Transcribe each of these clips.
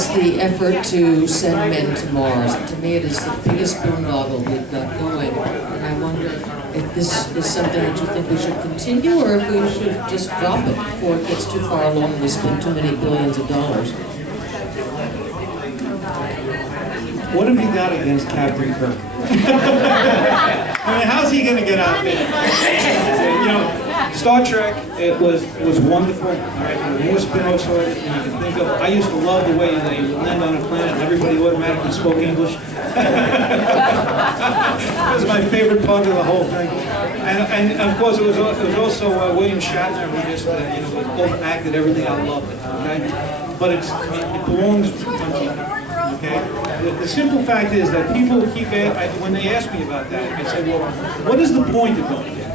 is the effort to send men to Mars. To me, it is the biggest boondoggle we've got going. And I wonder if this is something that you think we should continue, or if we should just drop it before it gets too far along and we spend too many billions of dollars. What have you got against Captain Kirk? I mean, how's he going to get out there? You know, Star Trek, it was wonderful. All right, there were more spin-offs on it than you can think of. I used to love the way they would land on a planet and everybody automatically spoke English. It was my favorite part of the whole thing. And of course, it was also William Shatner who just overacted everything. I loved it. Okay, but it belongs to country. Okay? The simple fact is that people keep, when they ask me about that, I say, well, what is the point of going there?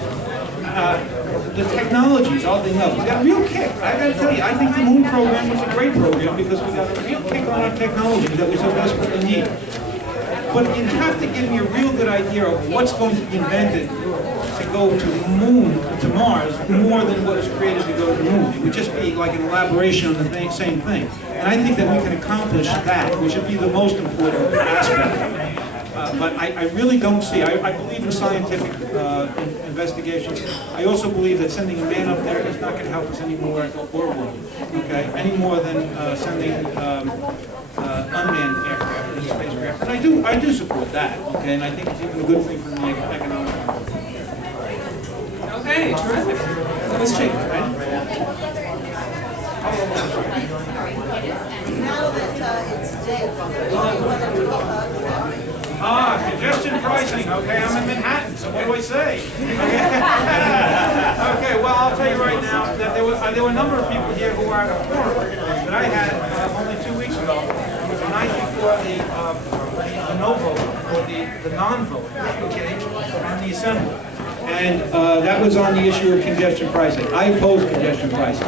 The technologies, all the enough. We got a real kick. I got to tell you, I think the moon program was a great program because we got a real kick on our technology that we so desperately need. But you have to give me a real good idea of what's going to be invented to go to the moon, to Mars, more than what is created to go to the moon. It would just be like an elaboration on the same thing. And I think that we can accomplish that, which would be the most important aspect. But I really don't see, I believe in scientific investigations. I also believe that sending a man up there is not going to help us any more, or woman, okay? Any more than sending unmanned aircraft, spacecraft. And I do support that, okay? And I think it's even a good thing for the economic. Okay, terrific. That was Jake, right? Congestion pricing. Okay, I'm in Manhattan, so what do I say? Okay, well, I'll tell you right now that there were a number of people here who were at a forum that I had only 2 weeks ago. It was the night before the no vote, or the non-vote, okay, on the assembly. And that was on the issue of congestion pricing. I oppose congestion pricing.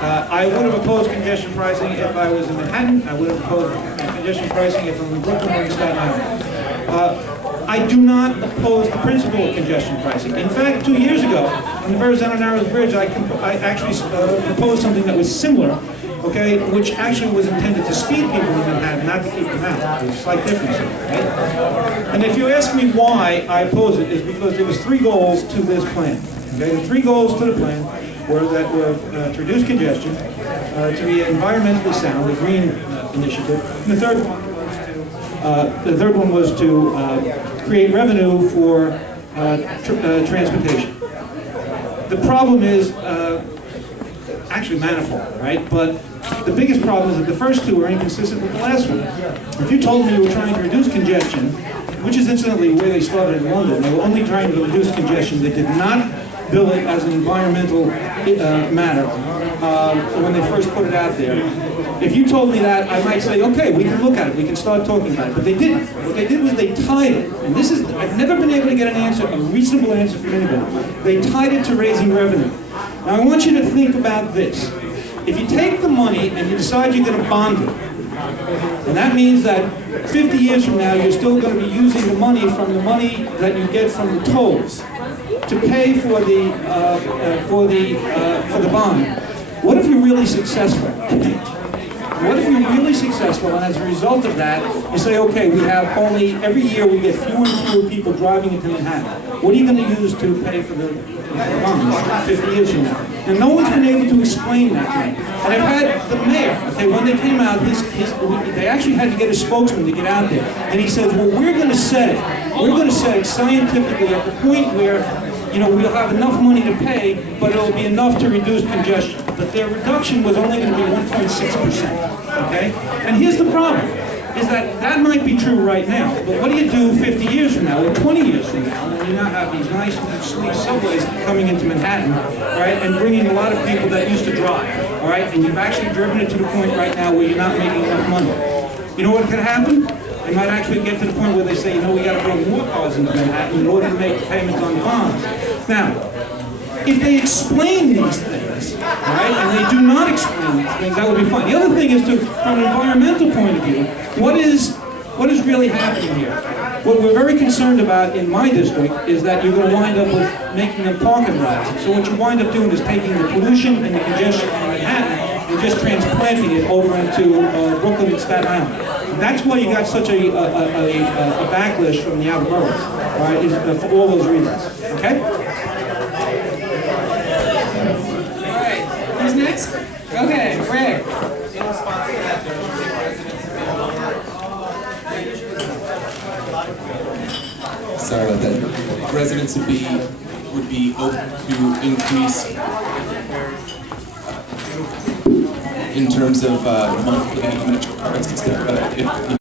I would have opposed congestion pricing if I was in Manhattan. I would have opposed congestion pricing if I'm in Brooklyn or in Staten Island. I do not oppose the principle of congestion pricing. In fact, 2 years ago, on the Verrazano Narrows Bridge, I actually proposed something that was similar, okay, which actually was intended to speed people in Manhattan, not to keep them out. There's a slight difference, right? And if you ask me why I oppose it, is because there was 3 goals to this plan. Okay, the 3 goals to the plan were to reduce congestion, to be environmentally sound, the green initiative, and the third one was to create revenue for transportation. The problem is actually manifold, right? But the biggest problem is that the first 2 are inconsistent with the last one. If you told me you were trying to reduce congestion, which is incidentally the way they started in London, they were only trying to reduce congestion. They did not bill it as an environmental matter when they first put it out there. If you told me that, I might say, okay, we can look at it, we can start talking about it. But they didn't. What they did was they tied it, and this is, I've never been able to get an answer, a reasonable answer from anybody. They tied it to raising revenue. Now I want you to think about this. If you take the money and you decide you're going to bond it, and that means that 50 years from now you're still going to be using the money that you get from the tolls to pay for the bond. What if you're really successful? What if you're really successful, and as a result of that, you say, okay, we have every year we get fewer and fewer people driving into Manhattan. What are you going to use to pay for the bonds 50 years from now? And no one's been able to explain that to me. And I've had the mayor, okay, when they came out, they actually had to get a spokesman to get out there. And he says, well, we're going to set it scientifically at the point where we'll have enough money to pay, but it'll be enough to reduce congestion. But their reduction was only going to be 1.6%, okay? And here's the problem, is that might be true right now, but what do you do 50 years from now, or 20 years from now, when you now have these nice, sleek subways coming into Manhattan, right, and bringing a lot of people that used to drive, all right, and you've actually driven it to the point right now where you're not making enough money. You know what could happen? They might actually get to the point where they say, we got to bring more cars into Manhattan in order to make the payments on the bonds. Now, if they explain these things, right, and they do not explain these things, that would be fine. The other thing is, from an environmental point of view, what is really happening here? What we're very concerned about in my district is that you're going to wind up with making them parking lots. So what you wind up doing is taking the pollution and the congestion in Manhattan and just transplanting it over into Brooklyn and Staten Island. That's why you got such a backlash from the outer boroughs, all right, is for all those reasons, okay? All right, who's next? Okay, Rick. Sorry about that. Residents would be open to increase in terms of monthly metro cards, etc.